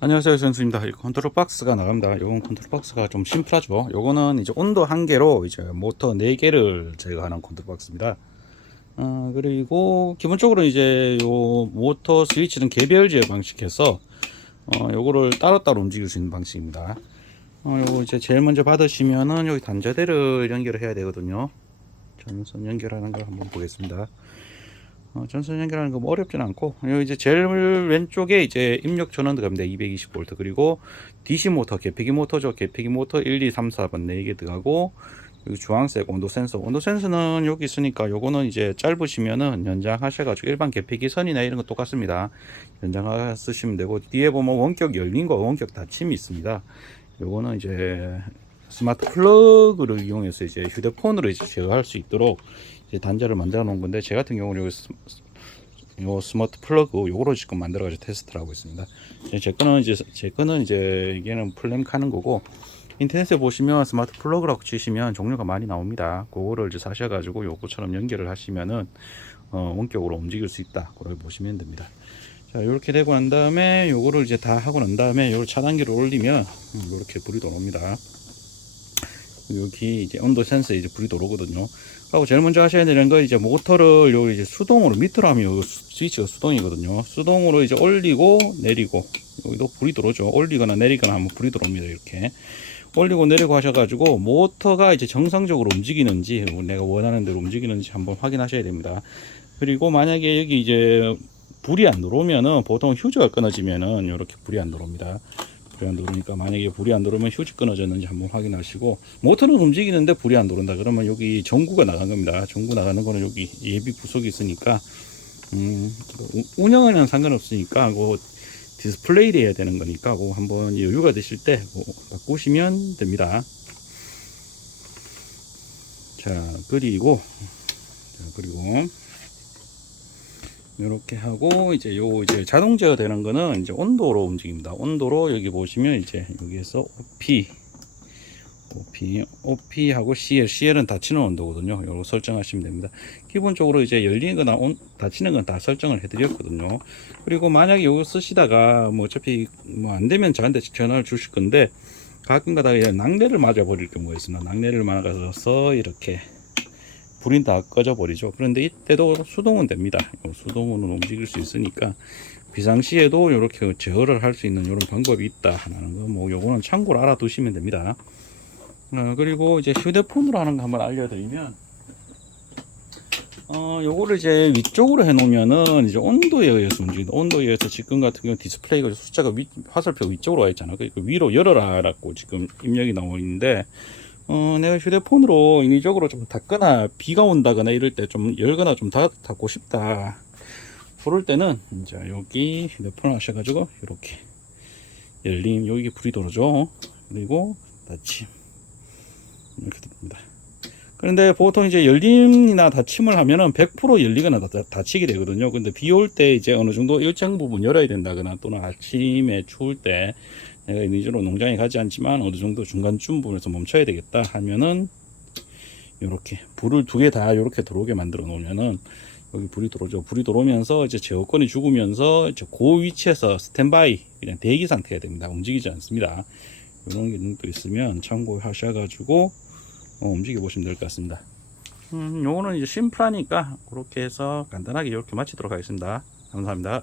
안녕하세요 선수입니다. 이 컨트롤 박스가 나갑니다. 이건 컨트롤 박스가 좀 심플하죠. 요거는 이제 온도 한 개로 이제 모터 네 개를 제거하는 컨트롤 박스입니다. 어, 그리고 기본적으로 이제 요 모터 스위치는 개별 제어 방식해서 어, 요거를 따로따로 움직일 수 있는 방식입니다. 어, 요거 이제 제일 먼저 받으시면은 여기 단자대를 연결을 해야 되거든요. 전선 연결하는 걸 한번 보겠습니다. 어, 전선 연결하는 거 뭐 어렵진 않고 여기 이제 제일 왼쪽에 이제 입력 전원도 갑니다. 220V 그리고 DC 모터 개폐기 모터죠. 개폐기 모터 1, 2, 3, 4번 4개 들어가고 여기 주황색 온도 센서. 온도 센서는 여기 있으니까 요거는 이제 짧으시면은 연장 하셔가지고 일반 개폐기 선이나 이런 거 똑같습니다. 연장하 쓰시면 되고 뒤에 보면 원격 열린 거 원격 닫힘이 있습니다. 요거는 이제 스마트 플러그를 이용해서 이제 휴대폰으로 이제 제어할 수 있도록 단자를 만들어 놓은 건데 제 같은 경우는 요 스마트 플러그 요거로 지금 만들어 가지고 테스트를 하고 있습니다. 제 거는 이제 제 거는 이제 이게는 플램 카는 거고 인터넷에 보시면 스마트 플러그라고 치시면 종류가 많이 나옵니다. 그거를 이제 사셔 가지고 요거처럼 연결을 하시면은 어, 원격으로 움직일 수 있다. 그렇게 보시면 됩니다. 자, 이렇게 되고 난 다음에 요거를 이제 다 하고 난 다음에 요걸 차단기를 올리면 이렇게 불이 들어옵니다. 여기 이제 온도 센서 이제 불이 들어오거든요. 하고 제일 먼저 하셔야 되는 거 이제 모터를 여기 이제 수동으로 밑으로 하면 수- 스위치가 수동이거든요. 수동으로 이제 올리고 내리고 여기도 불이 들어오죠. 올리거나 내리거나 하면 불이 들어옵니다. 이렇게 올리고 내리고 하셔가지고 모터가 이제 정상적으로 움직이는지 내가 원하는 대로 움직이는지 한번 확인하셔야 됩니다. 그리고 만약에 여기 이제 불이 안 들어오면은 보통 휴즈가 끊어지면은 이렇게 불이 안 들어옵니다. 불이 안 들어오니까 만약에 불이 안 들어오면 휴지 끊어졌는지 한번 확인하시고 모터는 움직이는데 불이 안 들어온다 그러면 여기 전구가 나간 겁니다. 전구 나가는 거는 여기 예비 부속이 있으니까 음, 우- 운영에는 상관없으니까 그 디스플레이를 해야 되는 거니까 그 한번 여유가 되실 때 그거 바꾸시면 됩니다. 자 그리고 자, 그리고 이렇게 하고 이제 요 이제 자동 제어 되는 거는 이제 온도로 움직입니다. 온도로 여기 보시면 이제 여기에서 OP OP OP하고 CL CL은 닫히는 온도거든요. 요거 설정하시면 됩니다. 기본적으로 이제 열리는 거나 온, 닫히는 건 다 설정을 해드렸거든요. 그리고 만약에 요거 쓰시다가 뭐 어차피 뭐 안 되면 저한테 전화를 주실 건데 가끔 가다가 낙뢰를 맞아 버릴 경우가 있습니다. 낙뢰를 맞아서 이렇게 불이 다 꺼져 버리죠. 그런데 이때도 수동은 됩니다. 요 수동으로 움직일 수 있으니까 비상시에도 이렇게 제어를 할 수 있는 이런 방법이 있다 하는 거 뭐 요거는 참고로 알아두시면 됩니다. 어, 그리고 이제 휴대폰으로 하는 거 한번 알려드리면 어 요거를 이제 위쪽으로 해놓으면은 이제 온도에 의해서 움직인다. 온도에 의해서 지금 같은 경우 디스플레이가 숫자가 위, 화살표 위쪽으로 와 있잖아. 그러니까 위로 열어라라고 지금 입력이 나와 있는데 어, 내가 휴대폰으로 인위적으로 좀 닫거나 비가 온다거나 이럴 때 좀 열거나 좀 닫, 닫고 싶다. 그럴 때는 이제 여기 휴대폰 하셔가지고 이렇게 열림 여기 불이 들어오죠. 그리고 닫힘 이렇게 됩니다. 그런데 보통 이제 열림이나 닫힘을 하면은 100% 열리거나 닫- 닫히게 되거든요. 근데 비 올 때 이제 어느 정도 일정 부분 열어야 된다거나 또는 아침에 추울 때 내가 인위적으로 농장에 가지 않지만 어느 정도 중간쯤 부분에서 멈춰야 되겠다 하면은 이렇게 불을 두 개 다 이렇게 들어오게 만들어 놓으면은 여기 불이 들어오죠. 불이 들어오면서 이제 제어권이 죽으면서 이제 그 위치에서 스탠바이 그냥 대기 상태가 됩니다. 움직이지 않습니다. 이런 기능도 있으면 참고하셔가지고 어, 움직여 보시면 될 것 같습니다. 음, 요거는 이제 심플하니까 그렇게 해서 간단하게 이렇게 마치도록 하겠습니다. 감사합니다.